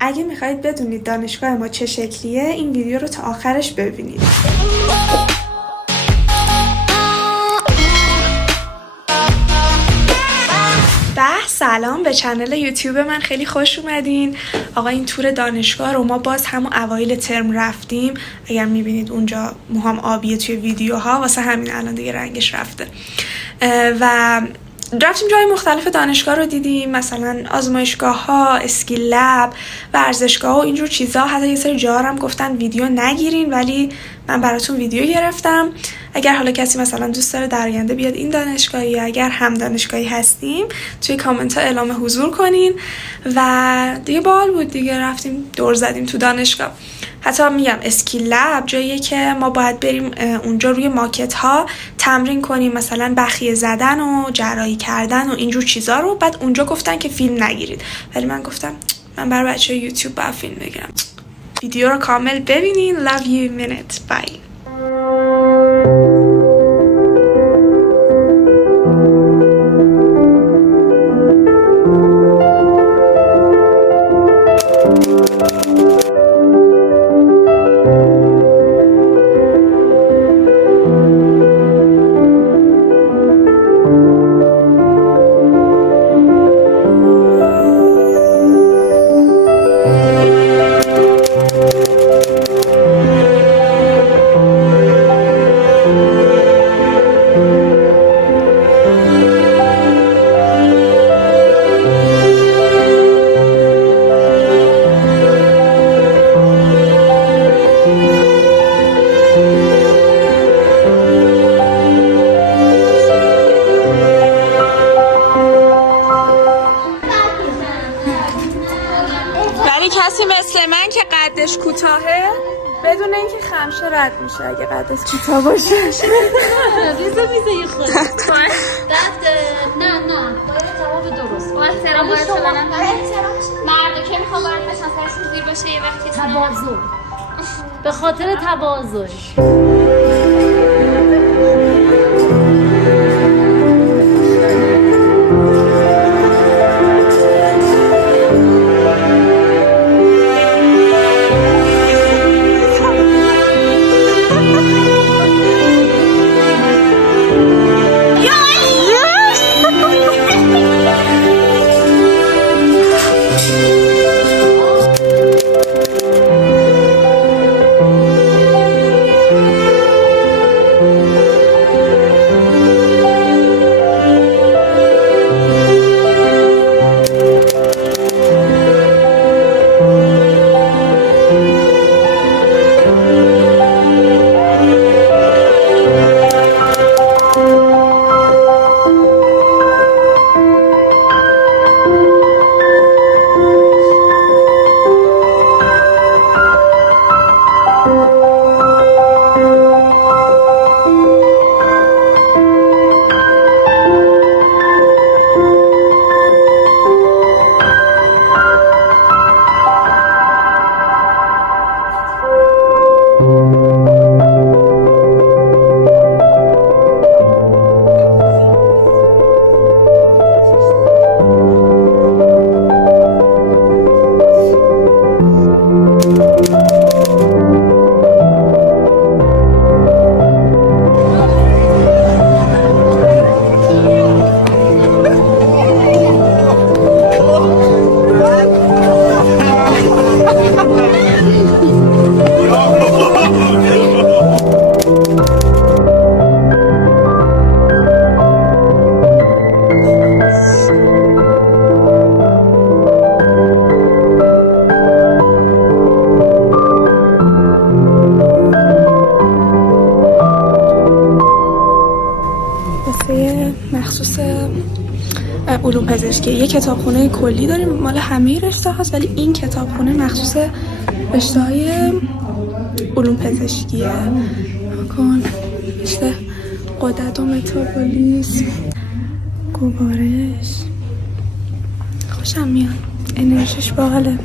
اگه میخواید بدونید دانشگاه ما چه شکلیه این ویدیو رو تا آخرش ببینید. سلام به چنل یوتیوب من، خیلی خوش اومدین. آقا این تور دانشگاه رو ما باز همون اوایل ترم رفتیم. اگر میبینید اونجا موهام آبیه توی ویدیوها واسه همین الان دیگه رنگش رفته. و رفتیم جای مختلف دانشگاه رو دیدیم، مثلا آزمایشگاه ها، اسکیل لب، ورزشگاه و اینجور چیزا. حتی یه سری جاها هم گفتن ویدیو نگیرین ولی من براتون ویدیو گرفتم. اگر حالا کسی مثلا دوست داره در آینده بیاد این دانشگاهی، اگر هم دانشگاهی هستیم توی کامنت ها اعلام حضور کنین. و دیگه باحال بود دیگه، رفتیم دور زدیم تو دانشگاه. حتی میگم اسکیل لب جاییه که ما باید بریم اونجا روی ماکت ها تمرین کنیم، مثلا بخیه زدن و جراحی کردن و اینجور چیزا رو. بعد اونجا گفتن که فیلم نگیرید، ولی من گفتم من برای بچه یوتیوب باید فیلم بگیرم. ویدیو رو کامل ببینین. Love you minute. Bye. کسی مثل من که قدش کوتاهه بدون اینکه خمشه رد میشه اگه قدش کوتاه باشه. میزه خود نه باید جواب درست با احترام مرد که میخوام باید بشن سرشون زیر باشه یه وقتی تواضع به خاطر تواضع. مخصوص علوم پزشکی یه کتابخونه کلی داریم مال همه رشته هاست، ولی این کتابخونه مخصوص رشته های علوم پزشکیه. کن رشته غدد و متابولیسم، گوارش. خوشم میاد، انرژیش باحاله.